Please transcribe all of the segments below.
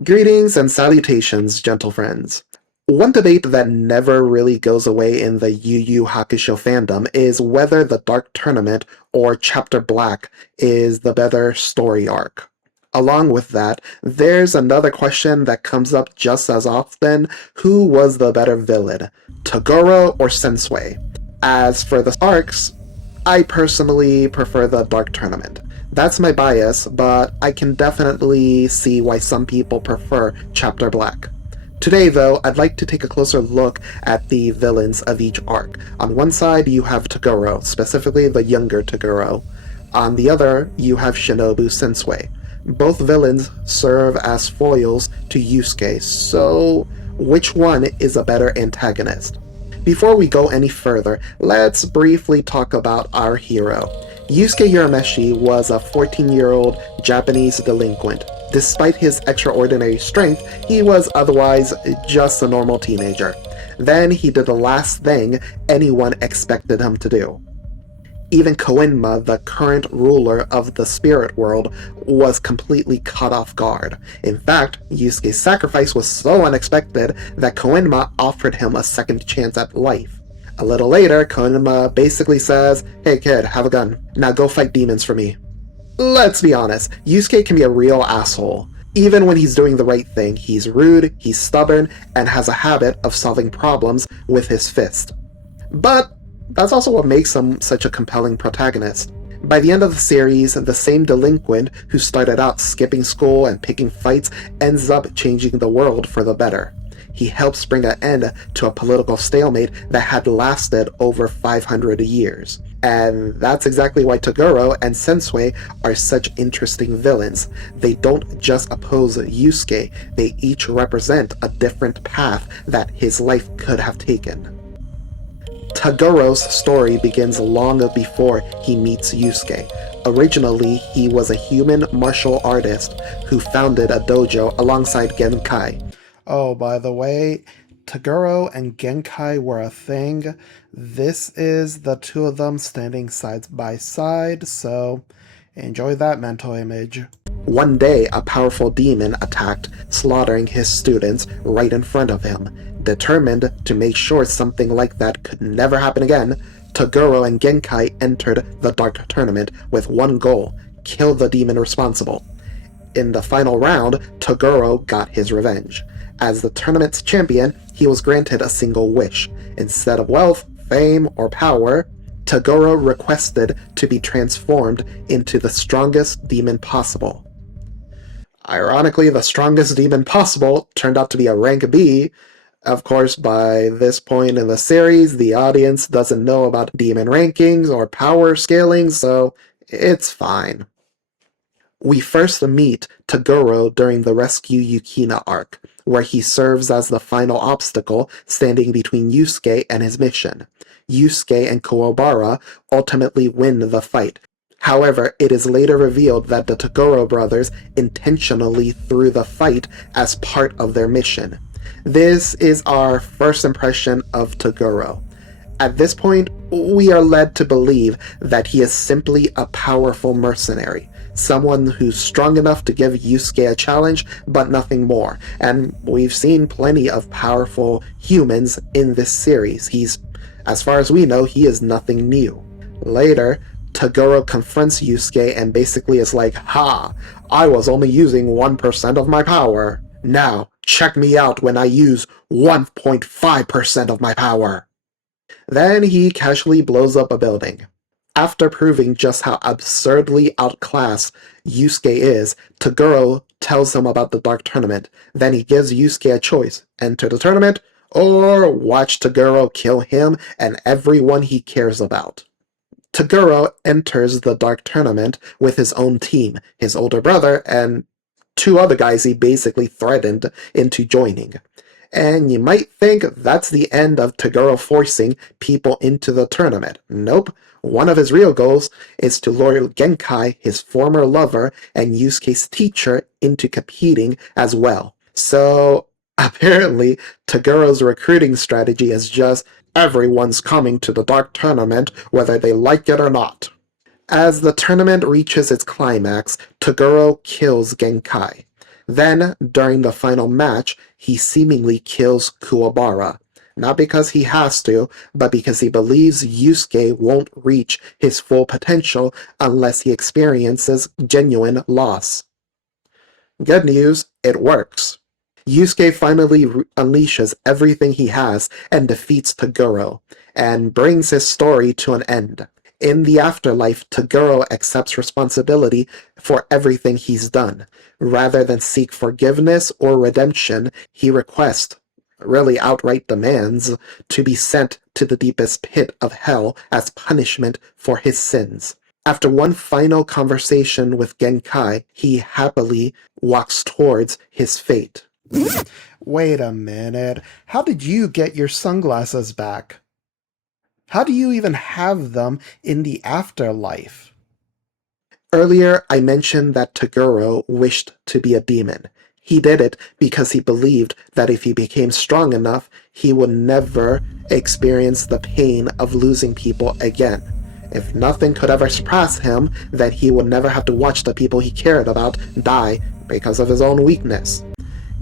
Greetings and salutations, gentle friends. One debate that never really goes away in the Yu Yu Hakusho fandom is whether the Dark Tournament or Chapter Black is the better story arc. Along with that, there's another question that comes up just as often: who was the better villain, Toguro or Sensui? As for the arcs, I personally prefer the Dark Tournament. That's my bias, but I can definitely see why some people prefer Chapter Black. Today, though, I'd like to take a closer look at the villains of each arc. On one side, you have Toguro, specifically the younger Toguro. On the other, you have Shinobu Sensui. Both villains serve as foils to Yusuke, so which one is a better antagonist? Before we go any further, let's briefly talk about our hero. Yusuke Urameshi was a 14-year-old Japanese delinquent. Despite his extraordinary strength, he was otherwise just a normal teenager. Then he did the last thing anyone expected him to do. Even Koenma, the current ruler of the spirit world, was completely caught off guard. In fact, Yusuke's sacrifice was so unexpected that Koenma offered him a second chance at life. A little later, Koenma basically says, "Hey kid, have a gun. Now go fight demons for me." Let's be honest, Yusuke can be a real asshole. Even when he's doing the right thing, he's rude, he's stubborn, and has a habit of solving problems with his fist. But that's also what makes him such a compelling protagonist. By the end of the series, the same delinquent who started out skipping school and picking fights ends up changing the world for the better. He helps bring an end to a political stalemate that had lasted over 500 years. And that's exactly why Toguro and Sensui are such interesting villains. They don't just oppose Yusuke, they each represent a different path that his life could have taken. Toguro's story begins long before he meets Yusuke. Originally, he was a human martial artist who founded a dojo alongside Genkai. Oh, by the way, Toguro and Genkai were a thing. This is the two of them standing side by side, so enjoy that mental image. One day, a powerful demon attacked, slaughtering his students right in front of him. Determined to make sure something like that could never happen again, Toguro and Genkai entered the Dark Tournament with one goal: kill the demon responsible. In the final round, Toguro got his revenge. As the tournament's champion, he was granted a single wish. Instead of wealth, fame, or power, Toguro requested to be transformed into the strongest demon possible. Ironically, the strongest demon possible turned out to be a rank B. Of course, by this point in the series, the audience doesn't know about demon rankings or power scaling, so it's fine. We first meet Toguro during the Rescue Yukina arc, where he serves as the final obstacle standing between Yusuke and his mission. Yusuke and Kuwabara ultimately win the fight. However, it is later revealed that the Toguro brothers intentionally threw the fight as part of their mission. This is our first impression of Toguro. At this point, we are led to believe that he is simply a powerful mercenary, someone who's strong enough to give Yusuke a challenge, but nothing more. And we've seen plenty of powerful humans in this series. As far as we know, he is nothing new. Later, Toguro confronts Yusuke and basically is like, "Ha! I was only using 1% of my power. Now, check me out when I use 1.5% of my power." Then he casually blows up a building. After proving just how absurdly outclassed Yusuke is, Toguro tells him about the Dark Tournament. Then he gives Yusuke a choice: enter the tournament, or watch Toguro kill him and everyone he cares about. Toguro enters the Dark Tournament with his own team, his older brother, and two other guys he basically threatened into joining. And you might think that's the end of Toguro forcing people into the tournament. Nope. One of his real goals is to lure Genkai, his former lover and Yusuke's teacher, into competing as well. So apparently, Toguro's recruiting strategy is just everyone's coming to the Dark Tournament whether they like it or not. As the tournament reaches its climax, Toguro kills Genkai. Then, during the final match, he seemingly kills Kuwabara. Not because he has to, but because he believes Yusuke won't reach his full potential unless he experiences genuine loss. Good news, it works. Yusuke finally unleashes everything he has and defeats Toguro, and brings his story to an end. In the afterlife, Toguro accepts responsibility for everything he's done. Rather than seek forgiveness or redemption, he requests, really outright demands, to be sent to the deepest pit of hell as punishment for his sins. After one final conversation with Genkai, he happily walks towards his fate. Wait a minute. How did you get your sunglasses back? How do you even have them in the afterlife? Earlier, I mentioned that Toguro wished to be a demon. He did it because he believed that if he became strong enough, he would never experience the pain of losing people again. If nothing could ever surpass him, then he would never have to watch the people he cared about die because of his own weakness.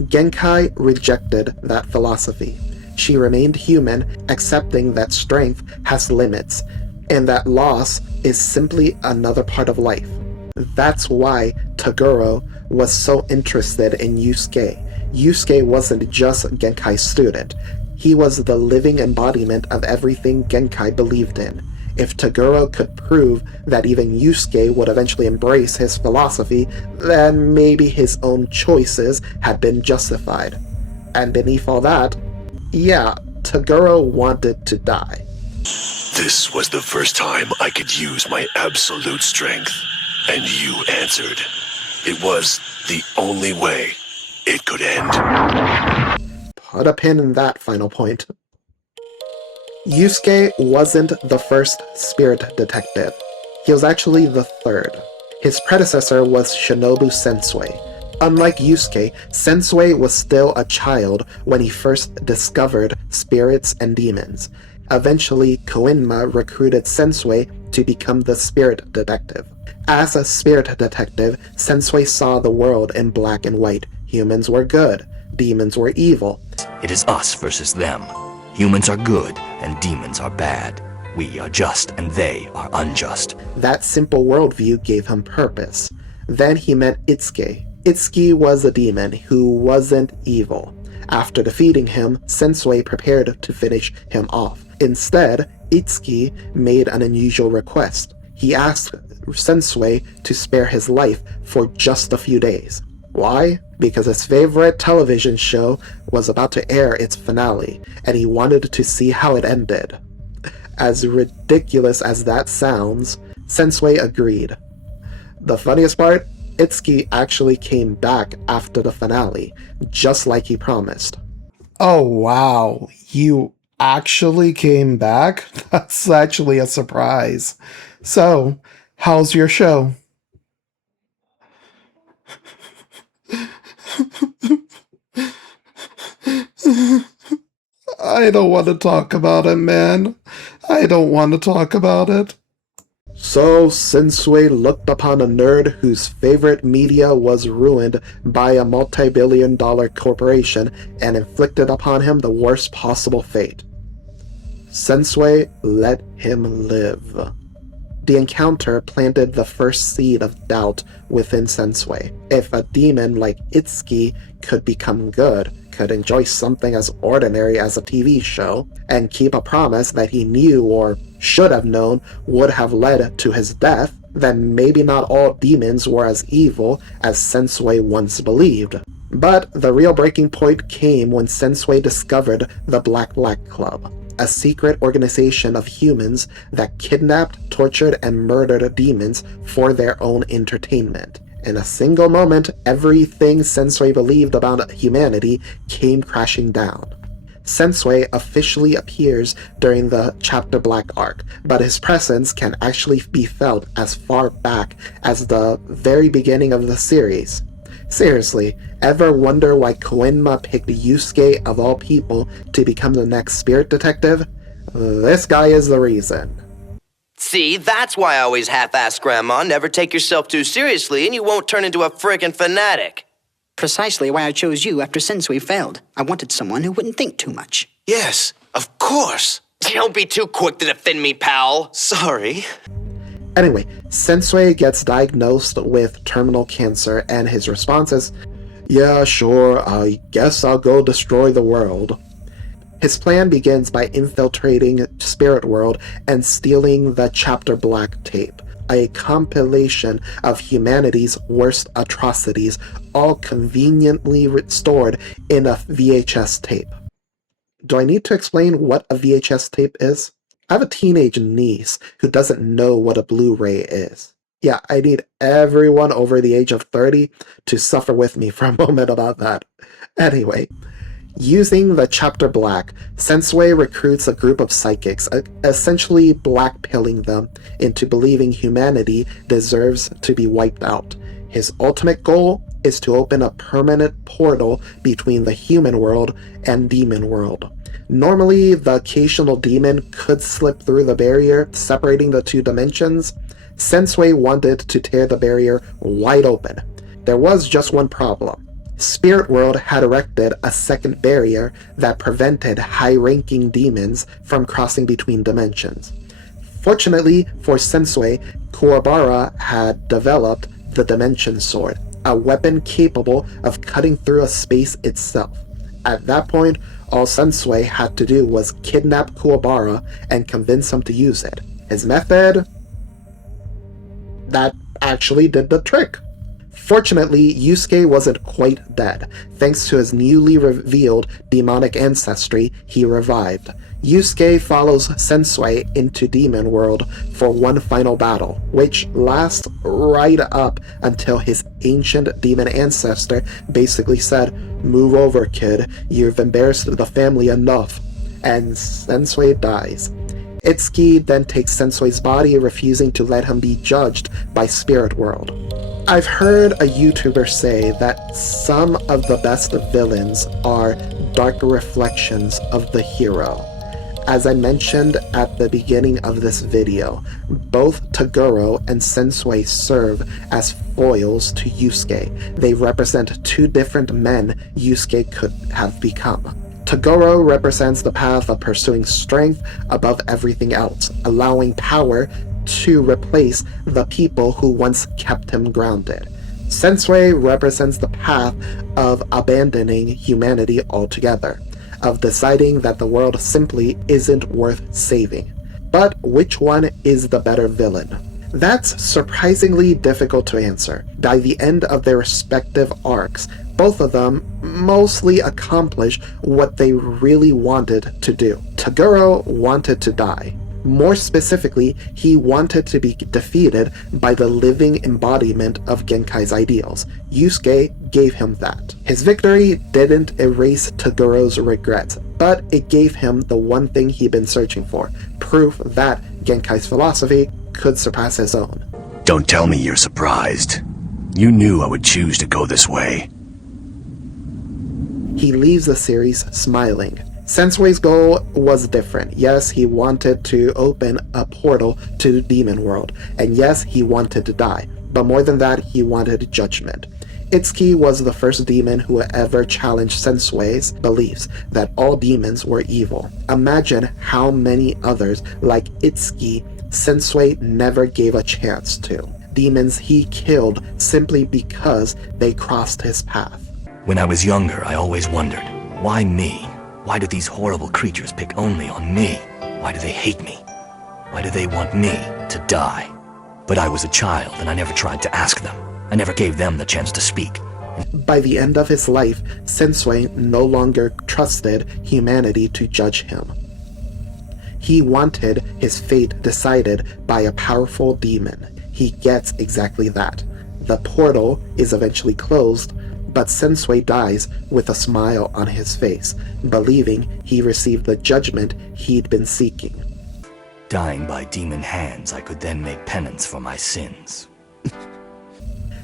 Genkai rejected that philosophy. She remained human, accepting that strength has limits, and that loss is simply another part of life. That's why Toguro was so interested in Yusuke. Yusuke wasn't just Genkai's student. He was the living embodiment of everything Genkai believed in. If Toguro could prove that even Yusuke would eventually embrace his philosophy, then maybe his own choices had been justified. And beneath all that, yeah, Toguro wanted to die. This was the first time I could use my absolute strength, and you answered. It was the only way it could end. Put a pin in that final point. Yusuke wasn't the first spirit detective. He was actually the third. His predecessor was Shinobu Sensui. Unlike Yusuke, Sensui was still a child when he first discovered spirits and demons. Eventually, Koenma recruited Sensui to become the spirit detective. As a spirit detective, Sensui saw the world in black and white. Humans were good, demons were evil. It is us versus them. Humans are good and demons are bad. We are just and they are unjust. That simple worldview gave him purpose. Then he met Itsuki. Itsuki was a demon who wasn't evil. After defeating him, Sensui prepared to finish him off. Instead, Itsuki made an unusual request. He asked Sensui to spare his life for just a few days. Why? Because his favorite television show was about to air its finale, and he wanted to see how it ended. As ridiculous as that sounds, Sensui agreed. The funniest part? Itsuki actually came back after the finale, just like he promised. Oh wow, you actually came back? That's actually a surprise. So, how's your show? I don't want to talk about it, man. I don't want to talk about it. So Sensui looked upon a nerd whose favorite media was ruined by a multi-billion-dollar corporation and inflicted upon him the worst possible fate. Sensui let him live. The encounter planted the first seed of doubt within Sensui. If a demon like Itsuki could become good, could enjoy something as ordinary as a TV show, and keep a promise that he knew or should have known would have led to his death, then maybe not all demons were as evil as Sensui once believed. But the real breaking point came when Sensui discovered the Black Club, a secret organization of humans that kidnapped, tortured, and murdered demons for their own entertainment. In a single moment, everything Sensui believed about humanity came crashing down. Sensui officially appears during the Chapter Black arc, but his presence can actually be felt as far back as the very beginning of the series. Seriously, ever wonder why Koenma picked Yusuke of all people to become the next spirit detective? This guy is the reason. See, that's why I always half-ass Grandma, never take yourself too seriously and you won't turn into a frickin' fanatic. Precisely why I chose you after Sensui failed. I wanted someone who wouldn't think too much. Yes, of course. Don't be too quick to defend me, pal. Sorry. Anyway, Sensui gets diagnosed with terminal cancer, and his response is, "Yeah, sure, I guess I'll go destroy the world." His plan begins by infiltrating Spirit World and stealing the Chapter Black tape, a compilation of humanity's worst atrocities, all conveniently stored in a VHS tape. Do I need to explain what a VHS tape is? I have a teenage niece who doesn't know what a Blu-ray is. Yeah, I need everyone over the age of 30 to suffer with me for a moment about that. Anyway, using the Chapter Black, Sensui recruits a group of psychics, essentially blackpilling them into believing humanity deserves to be wiped out. His ultimate goal is to open a permanent portal between the human world and demon world. Normally, the occasional demon could slip through the barrier separating the two dimensions. Sensui wanted to tear the barrier wide open. There was just one problem. Spirit World had erected a second barrier that prevented high-ranking demons from crossing between dimensions. Fortunately for Sensui, Kuwabara had developed the Dimension Sword, a weapon capable of cutting through a space itself. At that point, all Sensui had to do was kidnap Kuwabara and convince him to use it. His method? That actually did the trick. Fortunately, Yusuke wasn't quite dead. Thanks to his newly revealed demonic ancestry, he revived. Yusuke follows Sensui into Demon World for one final battle, which lasts right up until his ancient demon ancestor basically said, "Move over, kid, you've embarrassed the family enough," and Sensui dies. Itsuki then takes Sensui's body, refusing to let him be judged by Spirit World. I've heard a YouTuber say that some of the best villains are dark reflections of the hero. As I mentioned at the beginning of this video, both Toguro and Sensui serve as foils to Yusuke. They represent two different men Yusuke could have become. Toguro represents the path of pursuing strength above everything else, allowing power to replace the people who once kept him grounded. Sensui represents the path of abandoning humanity altogether, of deciding that the world simply isn't worth saving. But which one is the better villain? That's surprisingly difficult to answer. By the end of their respective arcs, both of them mostly accomplish what they really wanted to do. Toguro wanted to die. More specifically, he wanted to be defeated by the living embodiment of Genkai's ideals. Yusuke gave him that. His victory didn't erase Toguro's regrets, but it gave him the one thing he'd been searching for, proof that Genkai's philosophy could surpass his own. Don't tell me you're surprised. You knew I would choose to go this way. He leaves the series smiling. Sensui's goal was different. Yes, he wanted to open a portal to Demon World, and yes, he wanted to die, but more than that, he wanted judgment. Itsuki was the first demon who ever challenged Sensui's beliefs that all demons were evil. Imagine how many others like Itsuki Sensui never gave a chance to. Demons he killed simply because they crossed his path. When I was younger, I always wondered, why me? Why do these horrible creatures pick only on me? Why do they hate me? Why do they want me to die? But I was a child, and I never tried to ask them. I never gave them the chance to speak. By the end of his life, Sensui no longer trusted humanity to judge him. He wanted his fate decided by a powerful demon. He gets exactly that. The portal is eventually closed, but Sensui dies with a smile on his face, believing he received the judgment he'd been seeking. Dying by demon hands, I could then make penance for my sins.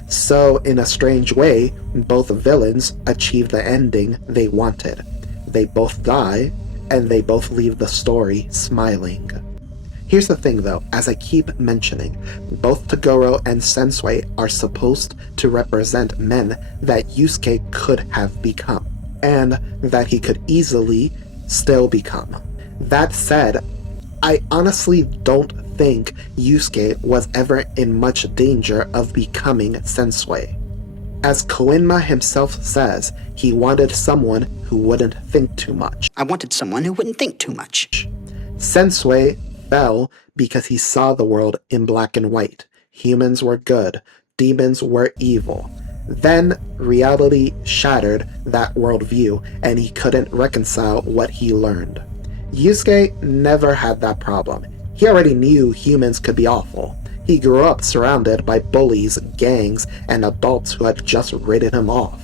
So, in a strange way, both villains achieve the ending they wanted. They both die, and they both leave the story smiling. Here's the thing though, as I keep mentioning, both Toguro and Sensui are supposed to represent men that Yusuke could have become, and that he could easily still become. That said, I honestly don't think Yusuke was ever in much danger of becoming Sensui. As Koenma himself says, he wanted someone who wouldn't think too much. I wanted someone who wouldn't think too much. Sensui fell because he saw the world in black and white. Humans were good, demons were evil. Then reality shattered that worldview, and he couldn't reconcile what he learned. Yusuke never had that problem. He already knew humans could be awful. He grew up surrounded by bullies, gangs, and adults who had just written him off.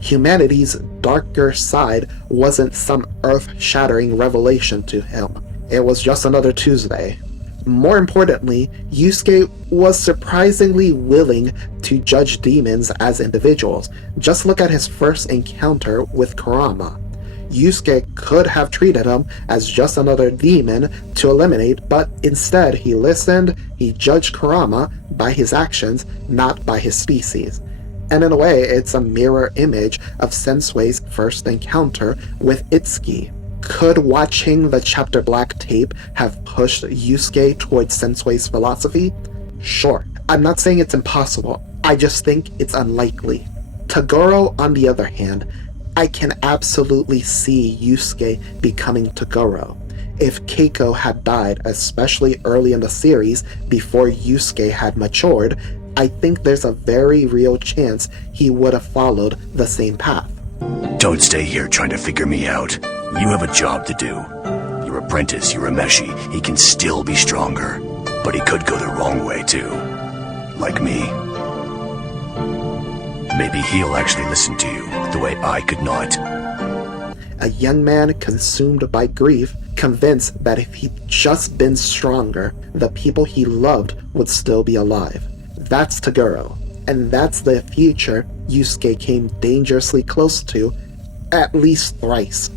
Humanity's darker side wasn't some earth-shattering revelation to him. It was just another Tuesday. More importantly, Yusuke was surprisingly willing to judge demons as individuals. Just look at his first encounter with Kurama. Yusuke could have treated him as just another demon to eliminate, but instead he listened, he judged Kurama by his actions, not by his species. And in a way, it's a mirror image of Sensui's first encounter with Itsuki. Could watching the Chapter Black tape have pushed Yusuke towards Sensui's philosophy? Sure. I'm not saying it's impossible, I just think it's unlikely. Toguro, on the other hand, I can absolutely see Yusuke becoming Toguro. If Keiko had died, especially early in the series, before Yusuke had matured, I think there's a very real chance he would have followed the same path. Don't stay here trying to figure me out. You have a job to do. Your apprentice, Urameshi, he can still be stronger, but he could go the wrong way too. Like me. Maybe he'll actually listen to you the way I could not. A young man consumed by grief, convinced that if he'd just been stronger, the people he loved would still be alive. That's Toguro, and that's the future Yusuke came dangerously close to, at least thrice.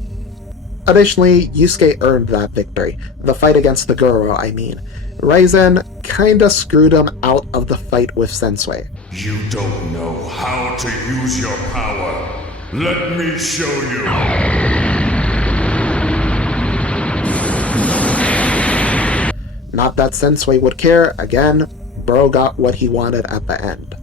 Additionally, Yusuke earned that victory, the fight against Toguro, I mean. Raizen kinda screwed him out of the fight with Sensui. You don't know how to use your power. Let me show you. Not that Sensui would care, again, bro got what he wanted at the end.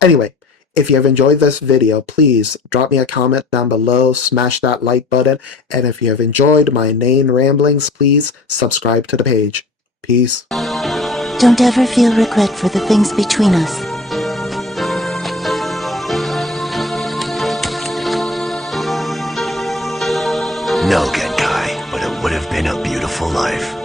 Anyway, if you have enjoyed this video, please drop me a comment down below, smash that like button, and if you have enjoyed my inane ramblings, please subscribe to the page. Peace. Don't ever feel regret for the things between us. No, Genkai, but it would have been a beautiful life.